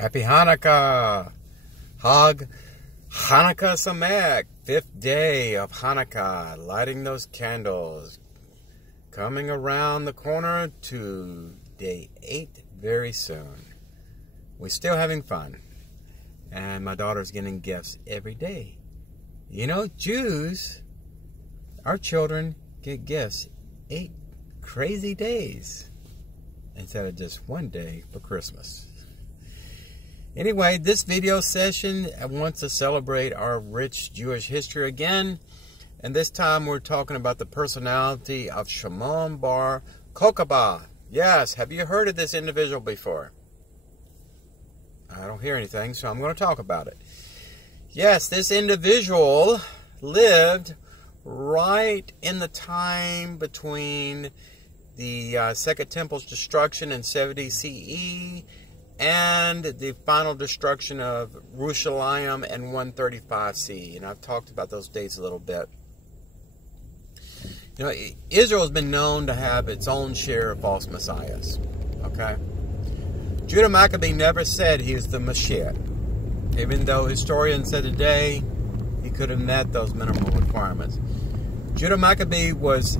Happy Hanukkah! Hanukkah Sameach, 5th day of Hanukkah, lighting those candles. Coming around the corner to day 8 very soon. We're still having fun. And my daughter's getting gifts every day. You know, Jews, our children get gifts 8 crazy days instead of just one day for Christmas. Anyway, this video session wants to celebrate our rich Jewish history again. And this time we're talking about the personality of Shimon Bar-kokhba. Yes, have you heard of this individual before? I don't hear anything, so I'm going to talk about it. Yes, this individual lived right in the time between the Second Temple's destruction in 70 CE and the final destruction of Yerushalyim in 135 CE. And I've talked about those dates a little bit. You know, Israel has been known to have its own share of false messiahs. Okay? Judah Maccabee never said he was the Messiah, even though historians said today he could have met those minimum requirements. Judah Maccabee was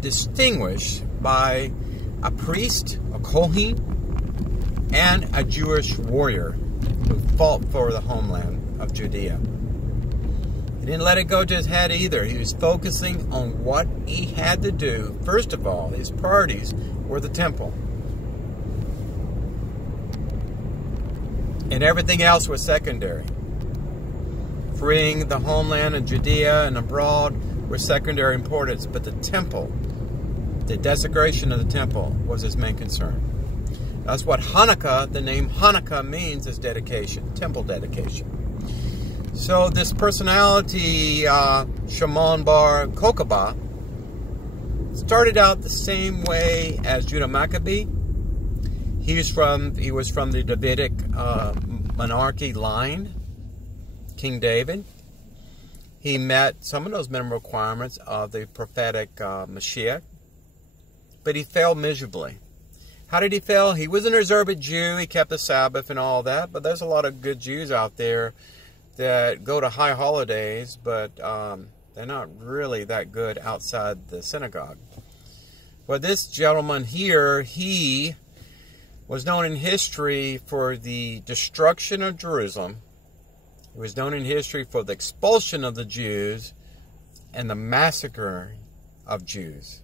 distinguished by a priest, a Kohen, and a Jewish warrior who fought for the homeland of Judea. He didn't let it go to his head either. He was focusing on what he had to do. First of all, his priorities were the temple. And everything else was secondary. Freeing the homeland of Judea and abroad were secondary importance, but the temple, the desecration of the temple, was his main concern. That's what Hanukkah, the name Hanukkah means, is dedication, temple dedication. So this personality, Shimon Bar-kokhba, started out the same way as Judah Maccabee. He was from the Davidic monarchy line, King David. He met some of those minimum requirements of the prophetic Mashiach, but he failed miserably. How did he fail? He was an observant Jew. He kept the Sabbath and all that, but there's a lot of good Jews out there that go to high holidays, but they're not really that good outside the synagogue. But this gentleman here, he was known in history for the destruction of Jerusalem. He was known in history for the expulsion of the Jews and the massacre of Jews.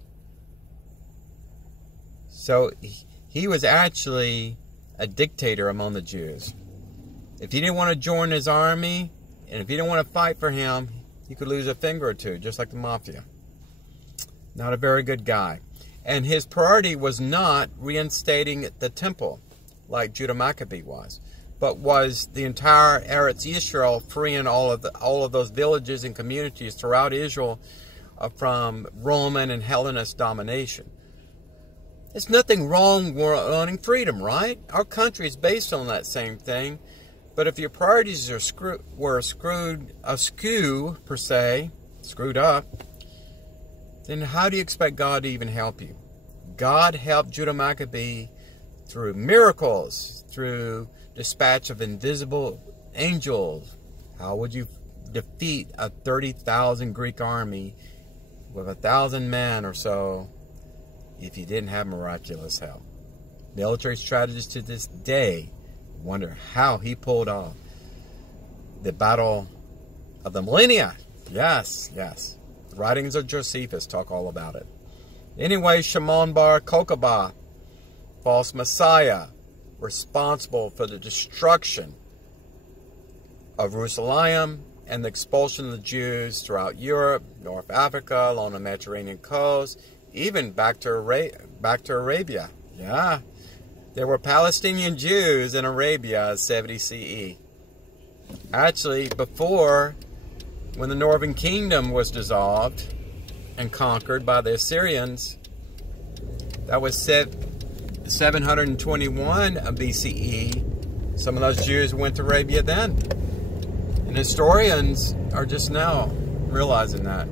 So he was actually a dictator among the Jews. If you didn't want to join his army, and if you didn't want to fight for him, you could lose a finger or two, just like the mafia. Not a very good guy. And his priority was not reinstating the temple, like Judah Maccabee was, but was the entire Eretz Yisrael, freeing all of those villages and communities throughout Israel from Roman and Hellenist domination. There's nothing wrong with wanting freedom, right? Our country is based on that same thing. But if your priorities were screwed askew, per se, screwed up, then how do you expect God to even help you? God helped Judah Maccabee through miracles, through dispatch of invisible angels. How would you defeat a 30,000 Greek army with 1,000 men or so if you didn't have miraculous help? Military strategists to this day wonder how he pulled off the battle of the millennia. Yes, yes. The writings of Josephus talk all about it. Anyway, Shimon Bar-kokhba, false messiah, responsible for the destruction of Yerushalyim and the expulsion of the Jews throughout Europe, North Africa, along the Mediterranean coast, even back to Arabia. Yeah. There were Palestinian Jews in Arabia 70 CE. Actually, when the Northern Kingdom was dissolved and conquered by the Assyrians, that was 721 BCE. Some of those Jews went to Arabia then. And historians are just now realizing that.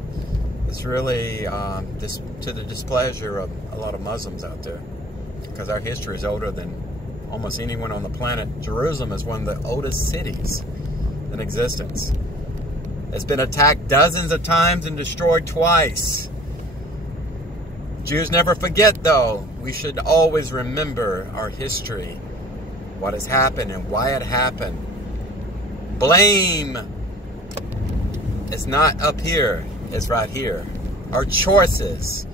It's really to the displeasure of a lot of Muslims out there, because our history is older than almost anyone on the planet, Jerusalem is one of the oldest cities in existence. It's been attacked dozens of times and destroyed twice. Jews never forget, though. We should always remember our history, what has happened and why it happened. Blame is not up here, it's right here. Our choices.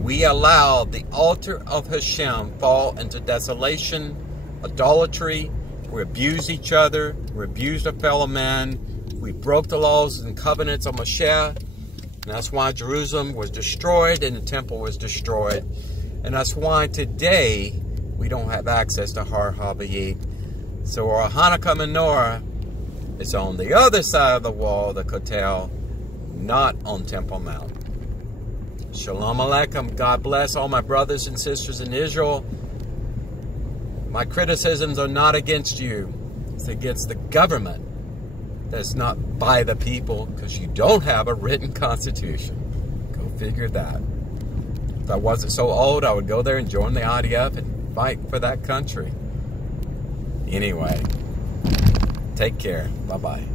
We allow the altar of Hashem fall into desolation, idolatry. We abuse each other. We abused a fellow man. We broke the laws and covenants of Moshe. And that's why Jerusalem was destroyed and the temple was destroyed. And that's why today we don't have access to Har Hababyit. So our Hanukkah menorah is on the other side of the wall, the Kotel, not on Temple Mount. Shalom Aleichem. God bless all my brothers and sisters in Israel. My criticisms are not against you. It's against the government that's not by the people, because you don't have a written constitution. Go figure that. If I wasn't so old, I would go there and join the IDF and fight for that country. Anyway, take care. Bye-bye.